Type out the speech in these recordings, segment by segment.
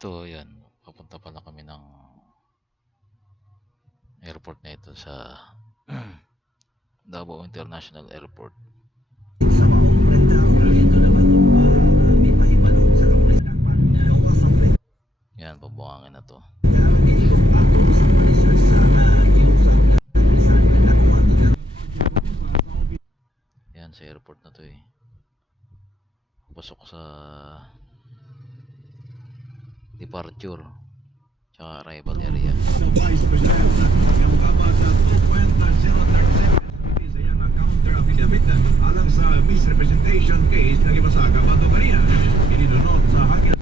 ito, yan. Papunta pala kami ng airport na ito sa Davao International Airport. Yan, pabuhangin na to. Yan, sa airport na to eh. Pasok sa departure tsaka arrival area. Alang sa misrepresentation case na gibasaga Bato Maria, inidunot sa hangin.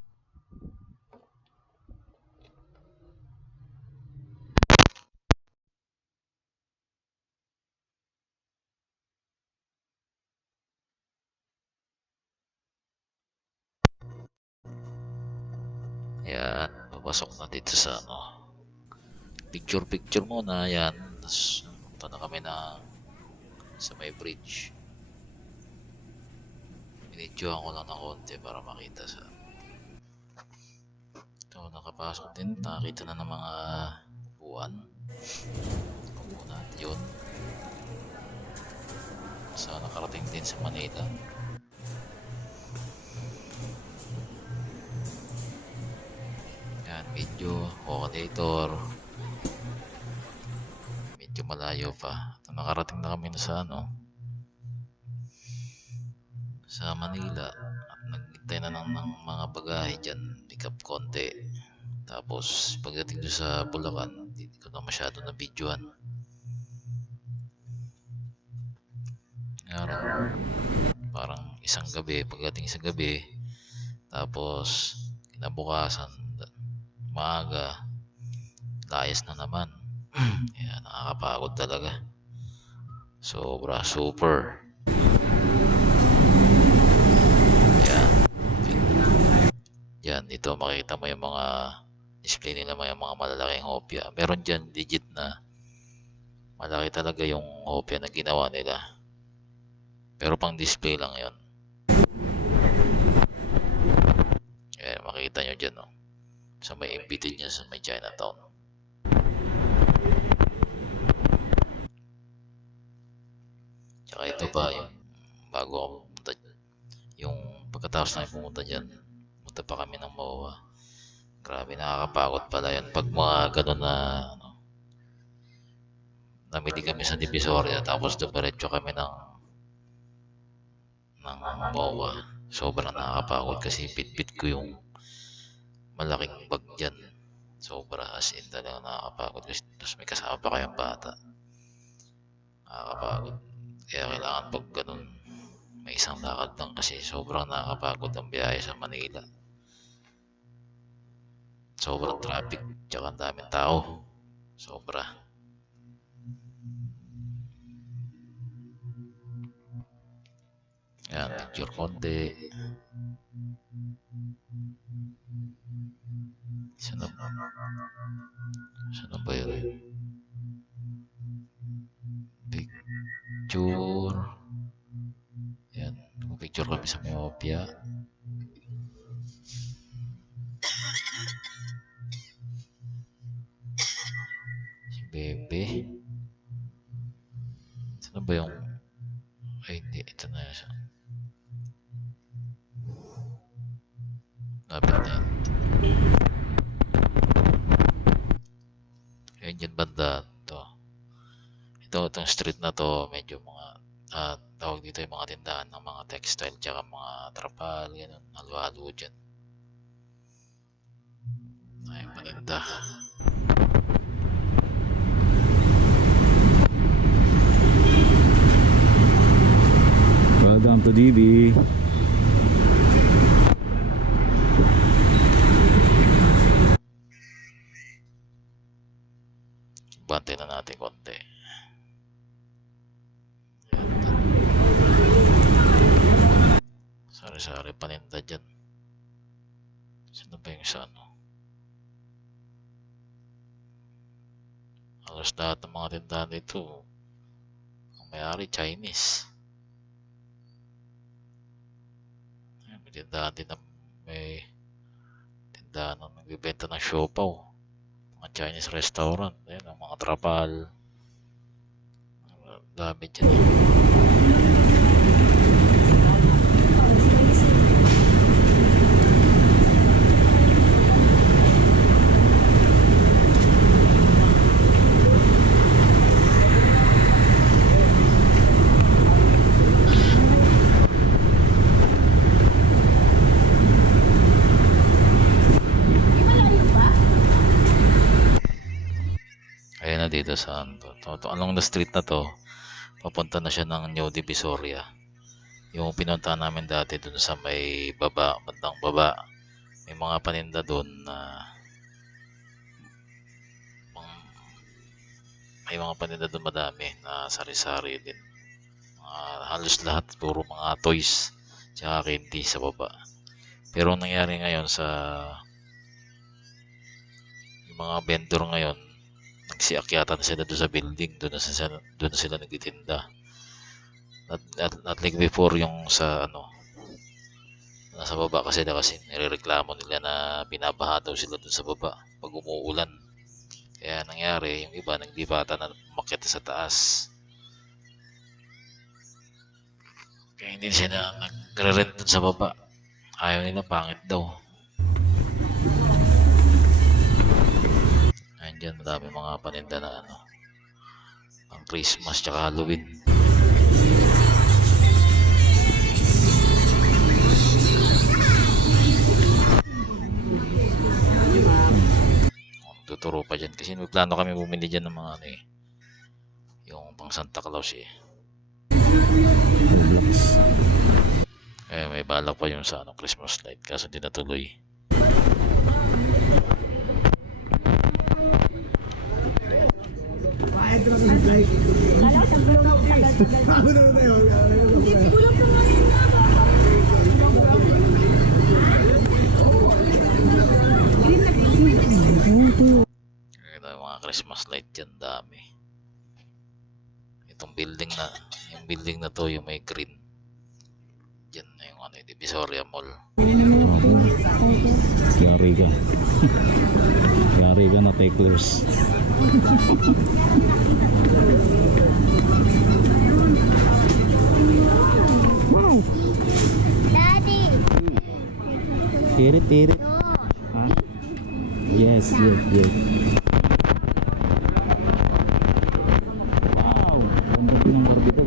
Yan, papasok na dito sa picture muna yan. Tapos punta na kami sa may bridge. Binidyohan ko lang ng konti para makita sa ito. Nakapasok din, nakakita na ng mga upuan. Kumunat yun. Sa nakarating din sa Manila. Yan, medyo coordinator. Medyo malayo pa. Ito, nakarating na kami sa sa Manila at naghintay na ng mga bagahe dyan, pick up konti. Tapos pagdating doon sa Bulacan, hindi ko na masyado na videoan. Parang isang gabi, pagdating sa gabi, tapos kinabukasan maaga, layas na naman. Yan, nakakapagod talaga. Sobra, super. Yan, dito makikita mo yung mga display nila, may mga malalaking hopya. Meron dyan digit na malaki talaga yung hopya na ginawa nila. Pero pang display lang yon. Yan, makikita nyo dyan, no? Sa may embedded niya sa may Chinatown. Tsaka ito pa, yung bago ako pumunta, yung pagkatapos namin pumunta dyan, punta pa kami ng MOA. Grabe, nakakapagod pala yan. Pag mga ganun na, namili kami sa Divisoria, tapos dumiretso kami ng MOA. Sobrang nakakapagod kasi bit ko yung malaking bag dyan. Sobra, as in talaga nakakapagod kasi tapos may kasama pa kayong bata. Nakakapagod. Kaya kailangan pag ganun, may isang lakad lang kasi sobrang nakakapagod ang biyahe sa Manila. Sobrang traffic, tsaka ang daming tao. Sobra. Yan, picture konti. Saan ba yun? Picture. Yan, picture kami sa Myopia. Si Bebe. Saan ba yung... Ay, hindi. Ito na siya. Lapit na yan. Yan dyan banda. Itong street na to, medyo mga... tawag dito yung mga tindahan ng mga textile tsaka mga trapal, ganun. Halo-halo dyan. Ay, paninda. Welcome to DB. Bantay na natin konti. Sari-sari paninda dyan. Saan ba yung sa Halos lahat ng mga tindahan dito, ang may-ari Chinese. May tindahan din na may Tindahan na nagbibenta ng siopaw. Mga Chinese restaurant. Ayan, ang mga trapal. Dami dyan. Ayan na dito sa ano to. Along the street na to, papunta na siya ng New Divisoria. Yung pinuntahan namin dati dun sa may baba, bandang baba. May mga paninda dun na may mga paninda dun madami na sari-sari din. Halos lahat puro mga toys tsaka candy sa baba. Pero ang nangyari ngayon sa yung mga vendor ngayon, nagsiakyatan sila doon sa building, doon na sila nagtitinda. At like before yung sa ano, nasa baba kasi nirereklamo nila na binabaha daw sila doon sa baba pag umuulan. Kaya nangyari, yung iba naglipatan na umakyat sa taas. Kaya hindi sila nagre-rent doon sa baba. Ayaw nila, pangit daw. Ayun dyan, madami mga paninda na ano, ang Christmas tsaka Halloween. Tuturo pa dyan kasi may plano kami bumili dyan ng mga ano eh, yung pang Santa Claus eh. Roblox. May balak pa yung sa ano, Christmas light kaso di natuloy. Ito yung mga Christmas light dyan, dami. Itong yung building na to, yung may green. Dyan na yung ano, Divisoria Mall. Yari ka. Yari ka na taklers. Wow! Daddy! Tirit, tirit. No! Ha? Yes, yes, yes. Wow! Ganda din ng Barbie to.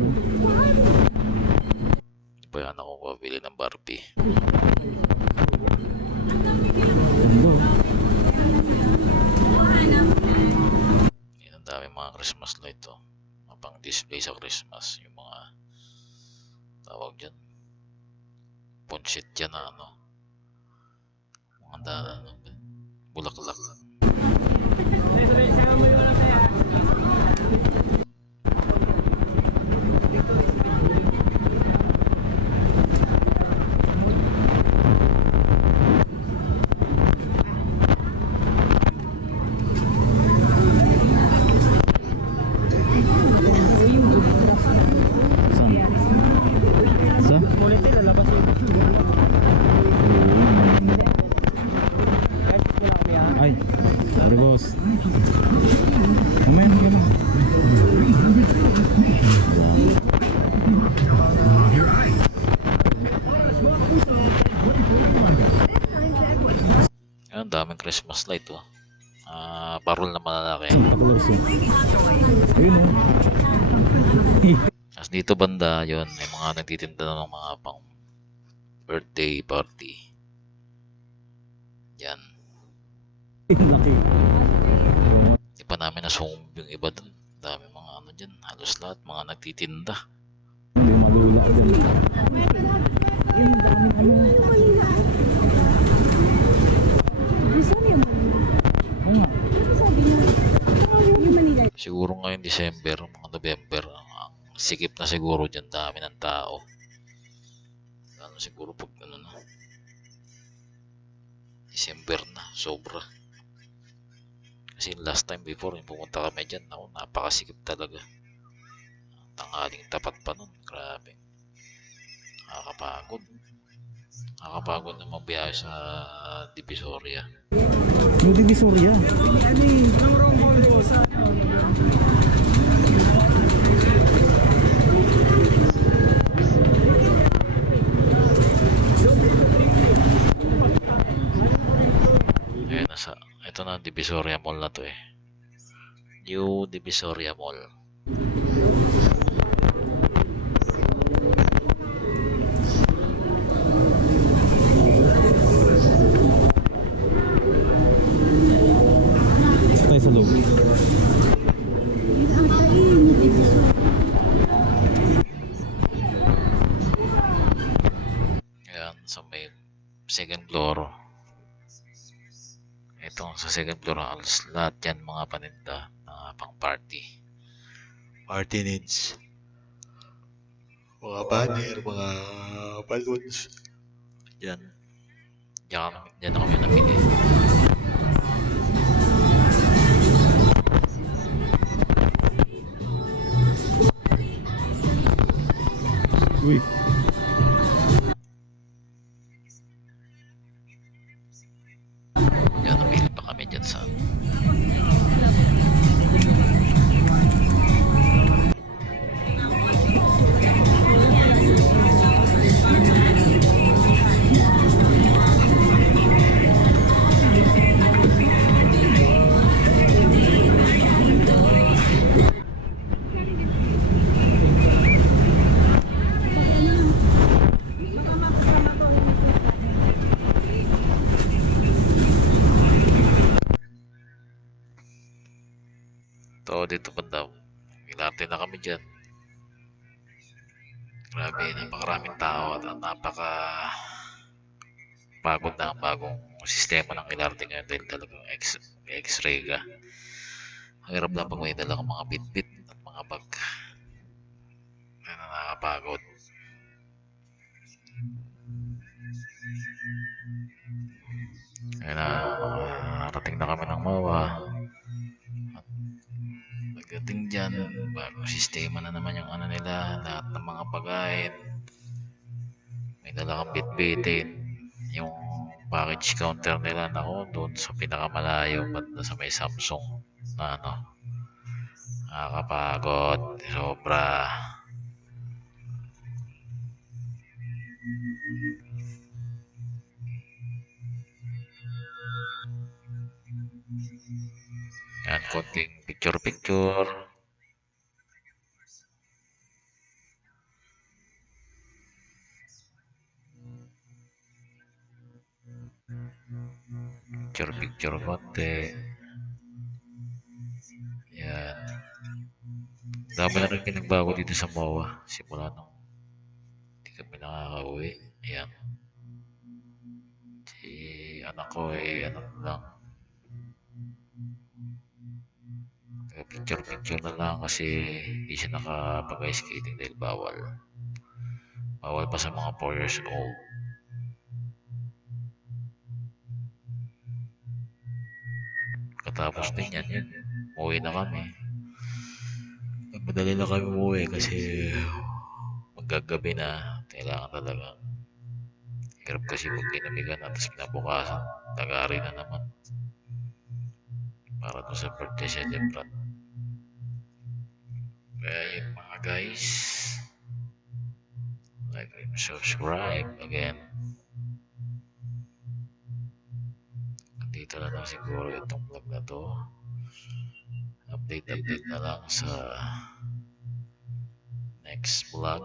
Pa yan ako pabili ng Barbie. Ganda. Yan ang dami mga Christmas light to. Pang display sa Christmas. Yung mga tawag dyan. Punchit dyan na ano. Mga ano, bulaklak. Saan? Sa? Ay, sorry boss. Mamaya ka lang. Your eyes. Yan, daming Christmas light oh. Parol na malalaki. Santa Claus eh. Ayun oh. As dito banda, yon may mga nagtitinda ng mga pang birthday party. Yan. Laki. Di pa namin nasungub yung iba dun. Dami mga ano dyan. Halos lahat mga nagtitinda. Hindi malula dyan. Oo nga. Siguro ngayon December, mga November, ang sikip na siguro dyan. Dami ng tao. Ano siguro pag ano na. December na, sobra. Kasi last time before, yung pumunta kami dyan, napakasikip talaga. Tanghaling tapat pa nun, grabe. Nakakapagod. Nakakapagod na magbiyahe sa Divisoria. Yung Divisoria. Ayun, ito na Divisoria Mall na to eh. New Divisoria Mall. Isa tayo sa loob. Ayan, sa may second floor. Ito, sa second floor, halos lahat yan mga paninda na pang party. Party needs. Mga banner, mga balloons. Yan. Yan na kami namili. Uy. Yan, namili pa kami dyan sa to dito banda. Inarte na kami dyan. Grabe, napakaraming tao at napaka pagod na ang bagong sistema ng LRT ngayon dahil talagang X-ray ka. Ang hirap lang pag may dala kang mga bitbit at mga bag. Kaya nakakapagod. Kaya nakarating na kami ng MOA. At pagdating dyan, bagong sistema na naman yung ano nila, lahat ng mga pagkain. May dala kang bitbitin. Yung package counter nila nako doon sa pinakamalayo banda sa may Samsung na ano, nakakapagod sobra. Yan, konting picture konti. Yan, dami na rin pinagbago dito sa MOA simula nung hindi kami nakakauwi. Yan, si anak ko ano lang, picture na lang kasi hindi siya nakapag-ice skating dahil bawal pa sa mga 4 years old. Katapos din yan, umuwi na kami. Madali na kami umuwi kasi maggagabi na. Kailangan talaga. Hirap kasi pag kinamigan at tapos pinabukasan, tagari na naman. Para doon sa birthday celebrant. Kaya yun mga guys, like and subscribe again. Dito na lang siguro itong vlog na to. Update na lang sa next vlog.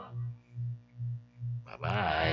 Bye bye.